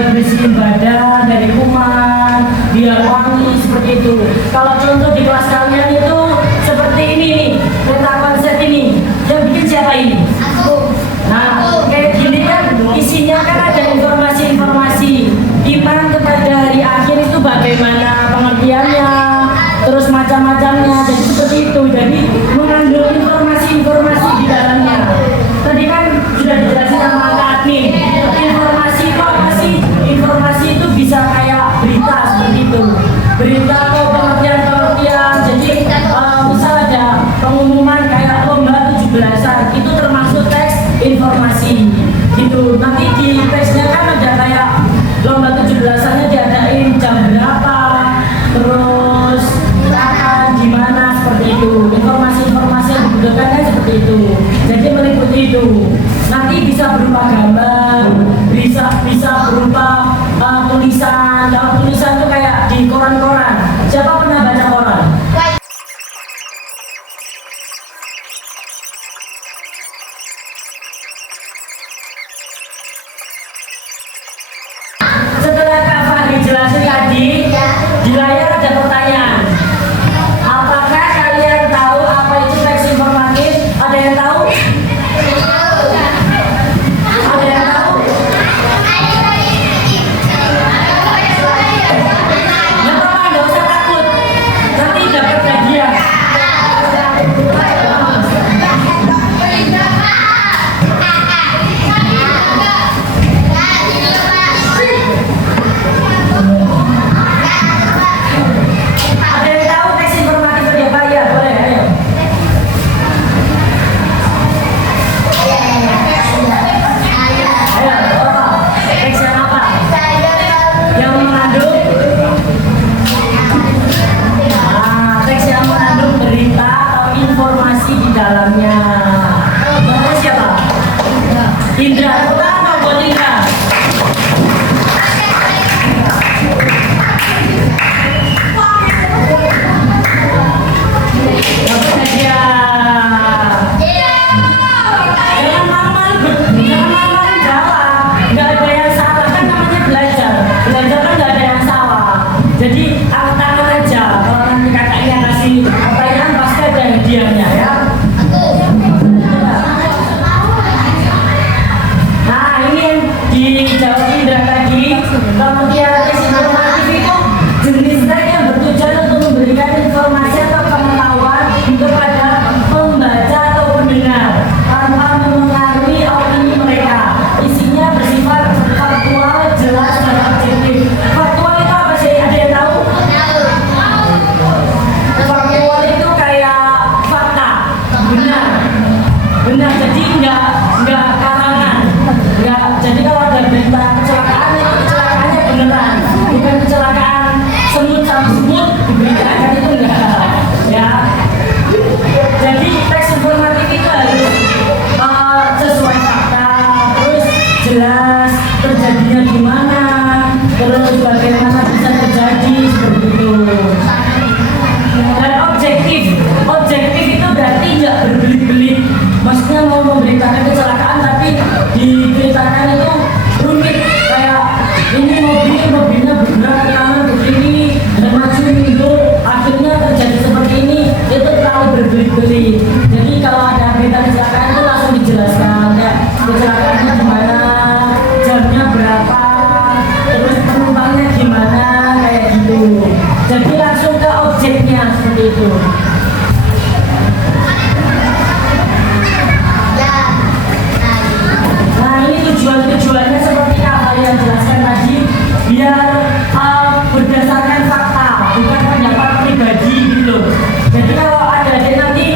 buat bersihin badan dari kuman, biar wangi seperti itu. Kalau contoh di kelas kalian itu seperti ini nih, peta konsep ini, yang bikin siapa ini? Aku. Nah, kayak gini kan isinya kan ada informasi-informasi iman kepada hari akhir itu bagaimana pengertiannya, terus macam-macamnya, jadi seperti itu. Jadi mengandung informasi-informasi di dalamnya. Tadi kan sudah dijelaskan sama Kak admin. Informasi itu apa sih? Informasi itu bisa kayak berita seperti itu. Berita atau pengertian-pengertian. Jadi misal ada pengumuman kayak lomba 17-an, itu termasuk teks informasi gitu. Nanti di teksnya kan ada kayak lomba 17-annya diadain jam berapa, terus kapan, di mana, seperti itu. Informasi-informasi yang dibutuhkan kan seperti itu. Jadi meliputi itu. Nanti bisa berupa gambar, bisa berupa tulisan. Kalau tulisan itu kayak di koran-koran. Siapa pernah baca koran? Setelah Kak Fahri jelasin tadi, di layar ada pertanyaan. Apakah kalian tahu apa itu teks informatif? Ada yang tahu? Ada yang tahu? Nggak apa-apa, nggak usah takut. Nanti dapat hadiah. Ada yang tahu teks informatif itu apa? Ya, boleh, ayo. Ayo, apa? Teks yang apa? Yang mengandung? Teks yang mengandung berita atau informasi di dalamnya. Bapak siapa? Indra, atau buat Indra? Dapat hadiah. Jangan malu-malu jawab. Nggak ada yang salah, kan namanya belajar. Belajar kan nggak ada yang salah. Jadi angkat tangan aja. Kalau nanti kakaknya kasih pertanyaan pasti ada hadiahnya ya. Nah ini yang dijawab Indra tadi. Kemudian teks informatif itu jenis teks yang bertujuan untuk memberikan informasi atau pengetahuan kepada pembaca atau pendengar tanpa memengaruhi opini mereka. Isinya bersifat faktual, jelas, dan objektif. Faktual itu apa sih? Ada yang tahu? Faktual itu kayak fakta, benar. Benar, jadi nggak karangan. Nggak, jadi kalau ada berita kecelakaan itu kecelakaannya beneran, bukan kecelakaan semut sama semut diberitakan, itu enggak ya. Jadi teks informatif itu harus sesuai fakta, terus jelas terjadinya di mana, terus bagaimana bisa terjadi, seperti itu. Dan objektif itu berarti nggak berbelit-belit. Maksudnya mau memberitakan kecelakaan tapi diberitakan itu rumit, kayak ini mobilnya bergerak ke kanan begini dan maju mundur, akhirnya terjadi seperti ini, itu terlalu berbelit-belit. Jadi kalau ada berita kecelakaan itu langsung dijelaskan kayak kecelakaannya gimana, jamnya berapa, terus penumpangnya gimana, kayak gitu. Jadi langsung ke objeknya seperti itu. Nah ini tujuannya seperti apa yang jelaskan tadi, biar berdasarkan fakta, bukan pendapat pribadi gitu loh. Jadi kalau ada nanti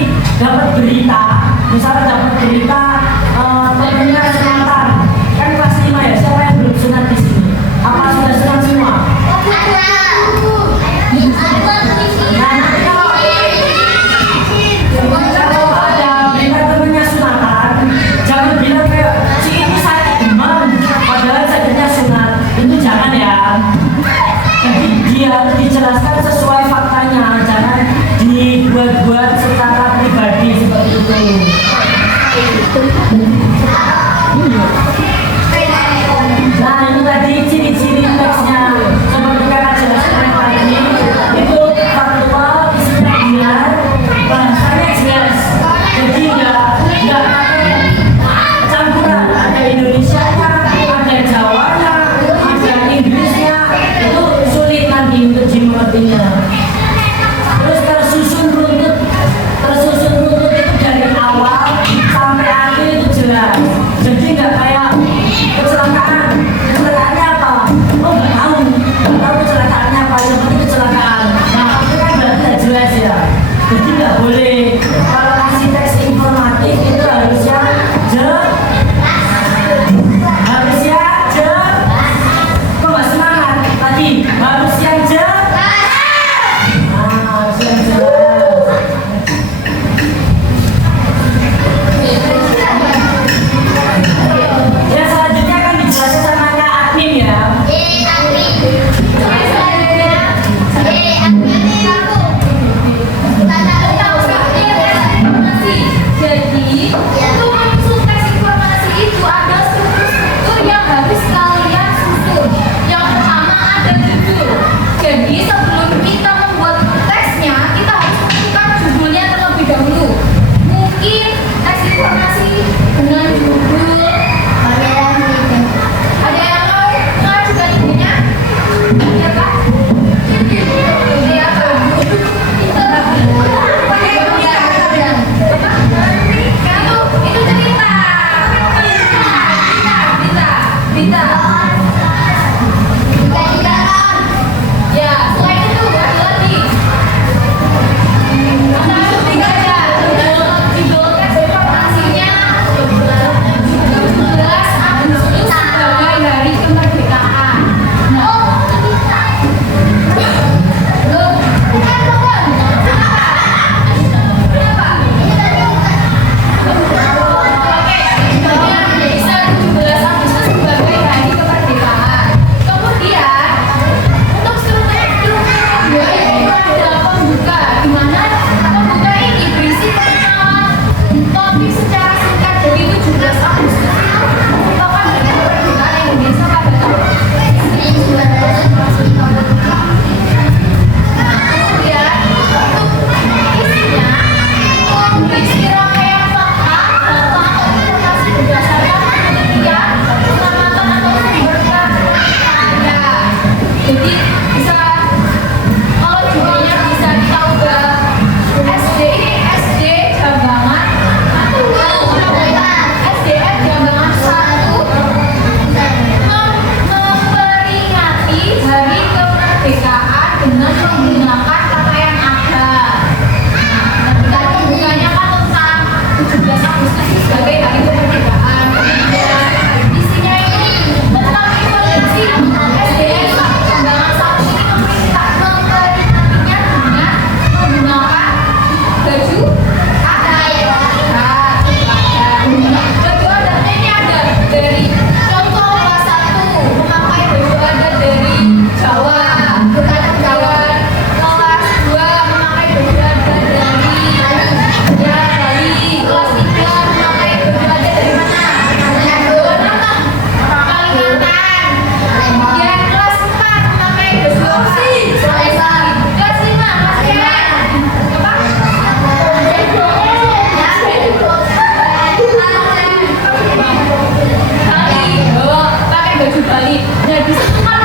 baju Bali. Nah di situ kan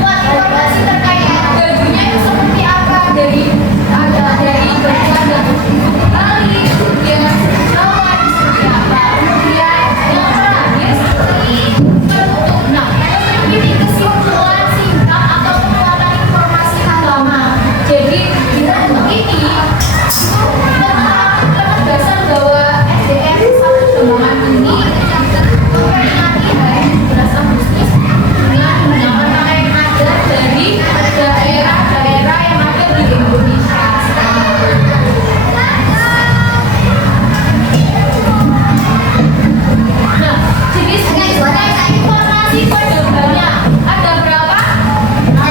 buat informasi terkait bajunya itu seperti apa, dari baju adat Bali, kemudian Jawa itu seperti apa, kemudian yang terakhir seperti penutup. Nah ini kesimpulan singkat atau penguatan informasi agama. Jadi di bentuk ini penegasan bahwa SDM satu pengembangan ini memperingati Hari Beras Agustus dengan menggunakan pakaian adat dari daerah-daerah yang ada di Indonesia. Nah, jadi sebenarnya informasi pada banyak. Ada berapa? 6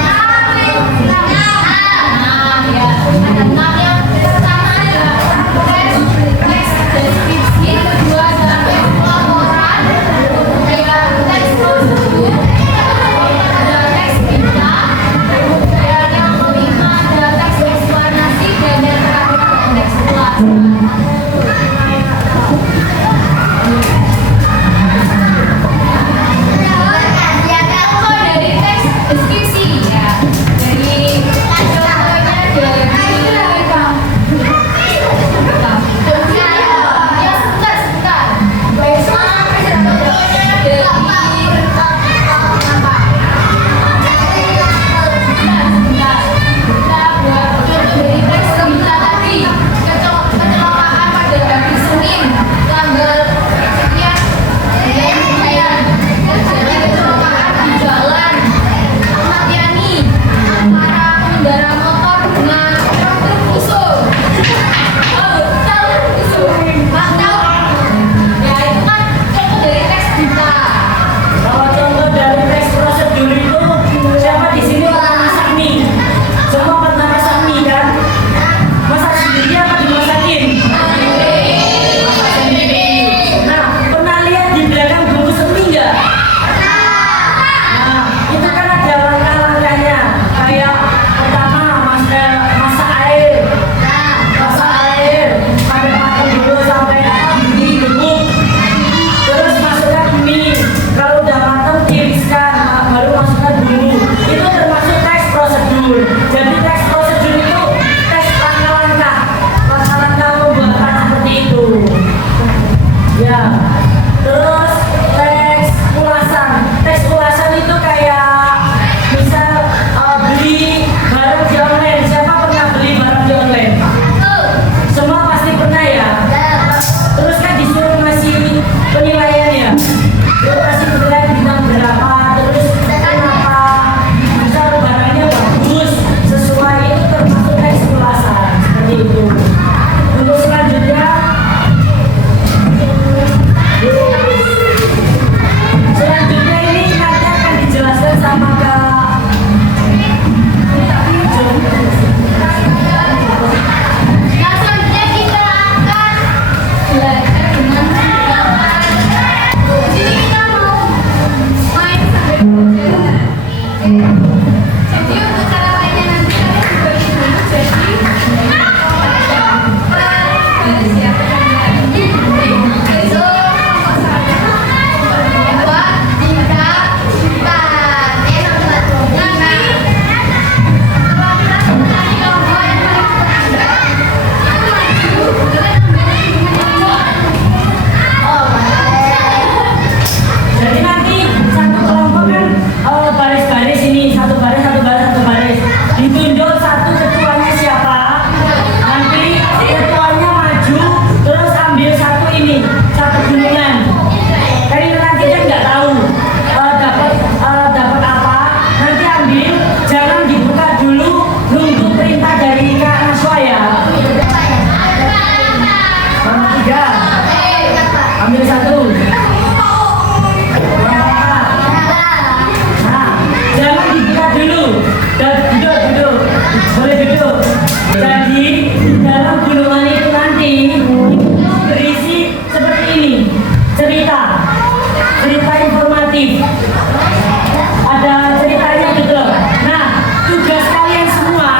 ya. Ada 6 yang pertama adalah teks deskripsi, yang kedua adalah teks laporan, kemudian teks prosedur, ada teks berita, kemudian yang kelima ada teks eksplanasi, dan yang terakhir ada teks ulasan. Contoh dari teks deskripsi ya, dari contohnya dari kecelakaan pada hari Senin tanggal sekian terjadi kecelakaan di jalan Ahmad Yani antara pengendara motor dengan truk musuh. Tahu musuh? Tahu? Ya itu kan contoh dari teks berita. Kalau contoh dari teks prosedur itu, siapa di sini pernah masak mie? Semua pernah masak mie kan? Masak sendiri apa dimasakin? Masak sendiri. Nah, pernah lihat di belakang bungkus mie nggak? Nah, itu kan ada langkah-langkahnya. Kayak pertama masak air. Masak air sampai matang dulu, sampai direbus. Terus masukkan mie. Kalau udah matang tiriskan, baru masukkan bumbu. Itu termasuk teks prosedur. Jadi teks prosedur itu teks langkah-langkah pembuatan seperti itu. Ya. Terus teks ulasan. Teks ulasan itu kayak misal beli barang di online. Siapa pernah beli barang di online? Semua pasti pernah ya. Terus kan disuruh ngasih penilaian ya. Terus kasih penilaian bintang berapa, terus kenapa, misal barangnya bagus, sesuai, itu termasuk teks ulasan seperti itu. Untuk selanjutnya ini nanti akan dijelaskan sama Kak. Nah selanjutnya kita akan belajar dengan gambar. Di sini kita mau main sambil belajar. Jadi untuk cara mainnya nanti kalian dibagi dulu. Jadi baris ya. Itu nomor 1, 2, 3, 4. Nanti Jadi nanti satu kelompok kan baris-baris ini, satu baris, satu baris, satu baris. Ditunjuk satu ketuanya siapa. Nanti ketuanya maju, terus ambil satu ini, satu gunungan. Karena nanti kan nggak tahu dapat apa. Nanti ambil, jangan dibuka dulu, nunggu perintah dari Kak Naswa ya. Nomor 3, ambil satu. Nah, jangan dibuka dulu. Duduk. Boleh duduk. Jadi, di dalam gunungan itu nanti berisi seperti ini. Cerita informatif. Ada ceritanya gitu loh. Nah, tugas kalian semua,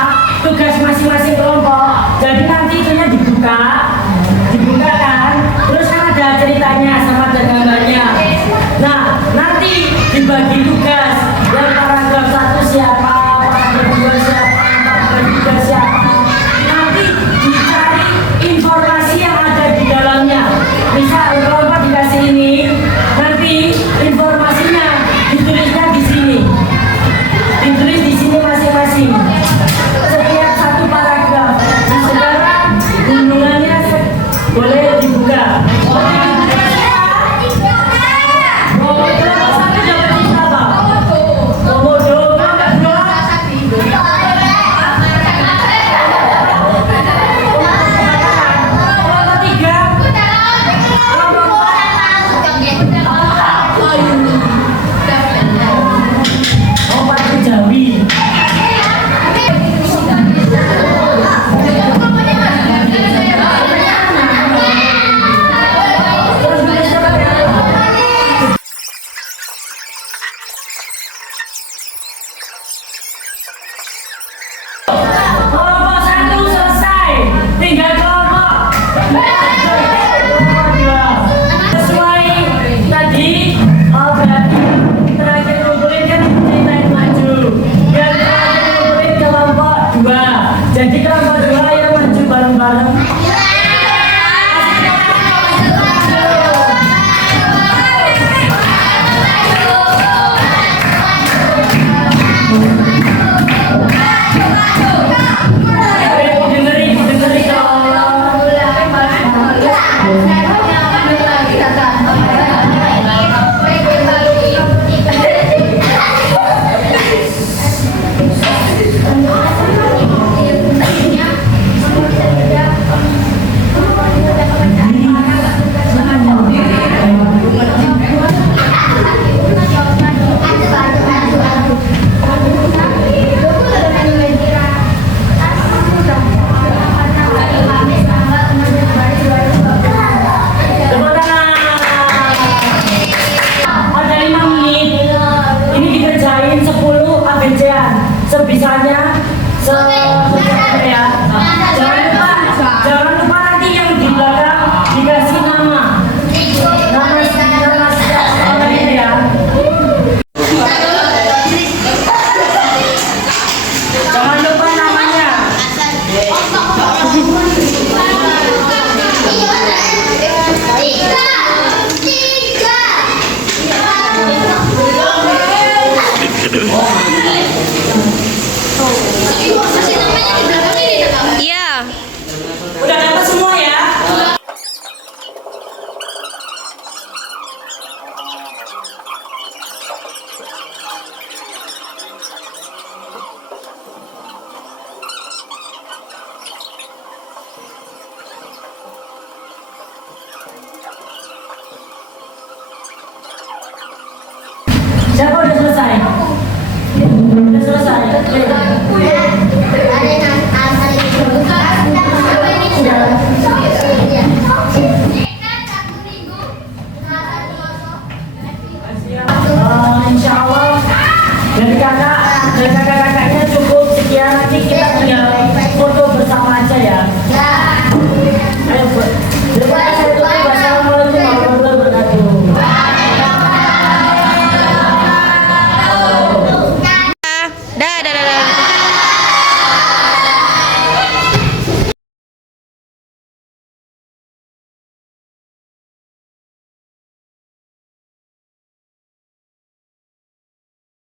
tugas masing-masing kelompok. Jadi nanti itunya dibuka kan. Terus kan ada ceritanya sama ada gambarnya. Nah, nanti sebisanya, sebisanya ya. Jangan lupa nanti yang di belakang dikasih nama sekolahnya ya. Jangan lupa namanya. Iya. Udah dapat semua ya? Siapa udah selesai? Udah selesai.